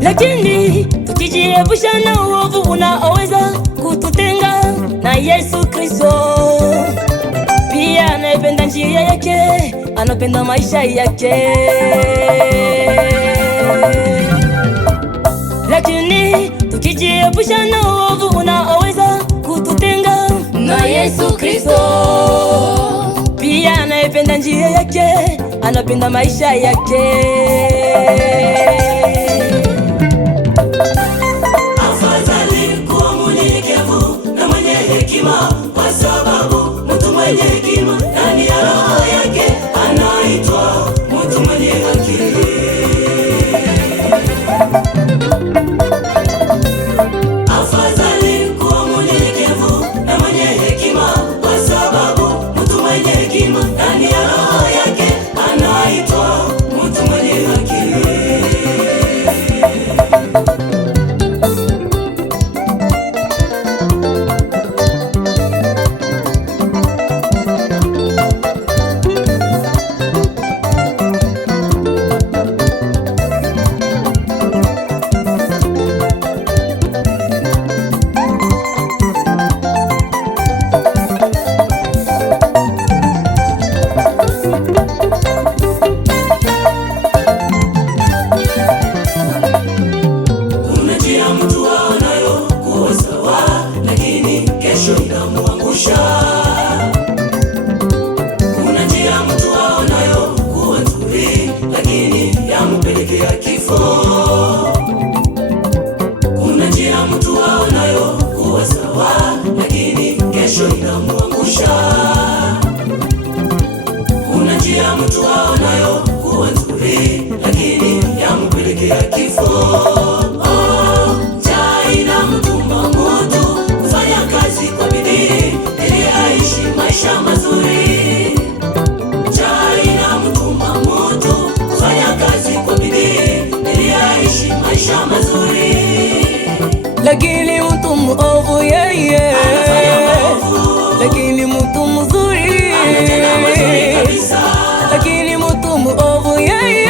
Lakini tukijiepusha na uovu unaoweza kututenga na Yesu Kristo, pia anayependa njia yake, anapenda maisha yake. Lakini tukijiepusha na uovu unaoweza kututenga na Yesu Kristo, pia anayependa njia yake, anapenda maisha yake. Kwa sababu mtu mwenye hekima ndani ya roho yake anaitwa mtu mwenye haki. Afadhali kuwa mnyenyekevu na mwenye hekima, kwa sababu mtu mwenye hekima ndani ya roho yake anaitwa mtu mwenye haki. Kuna njia mtu aonayo kuwa nzuri, lakini yampelekea kifo. Kuna njia mtu aonayo kuwa sawa, lakini kesho inamwangusha. Kuna njia mtu aonayo kuwa nzuri, lakini yampelekea kifo. Maisha mazuri, njaa inamtuma mtu kufanya kazi kwa bidii ili aishi maisha mazuri. Lakini mtu mwovu yeye, lakini mtu mzuri anatenda mazuri kabisa. Lakini mtu mwovu yeye,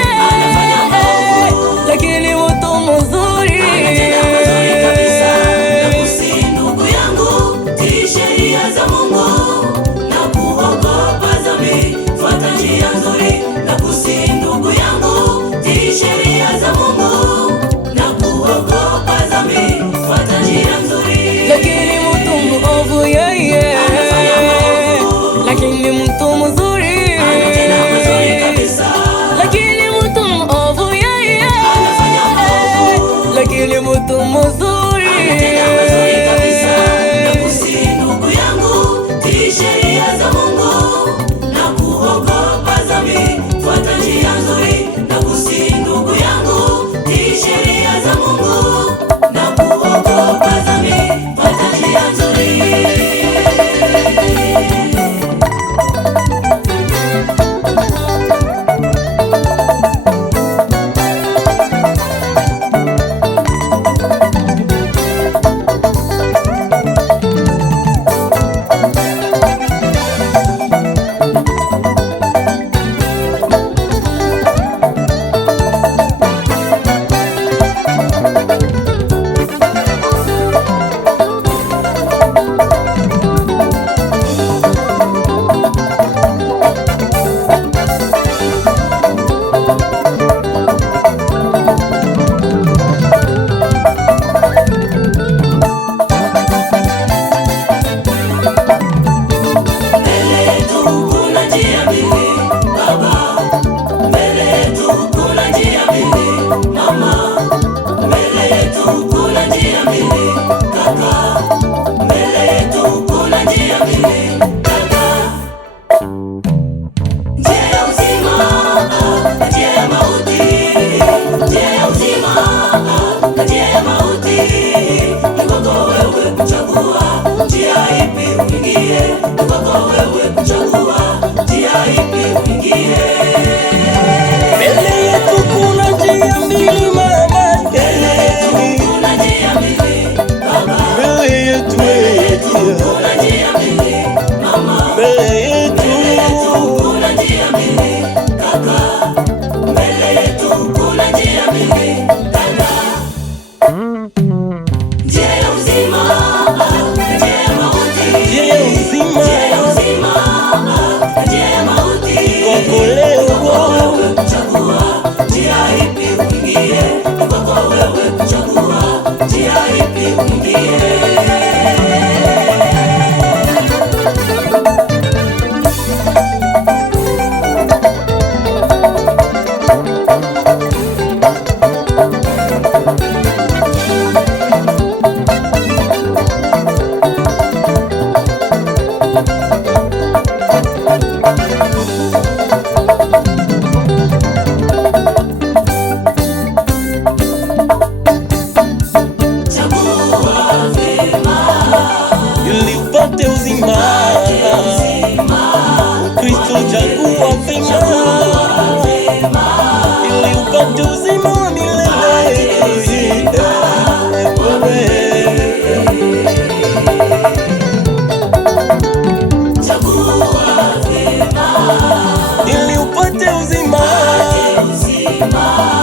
lakini mtu mzuri anatenda mazuri kabisa. Nakusihi ndugu yangu, tii sheria za Mungu. Fuata njia nzuri, nakusihi ndugu yangu, tii sheria za Mungu na kuogopa dhambi. Fuata njia nzuri. Lakini mtu rehema.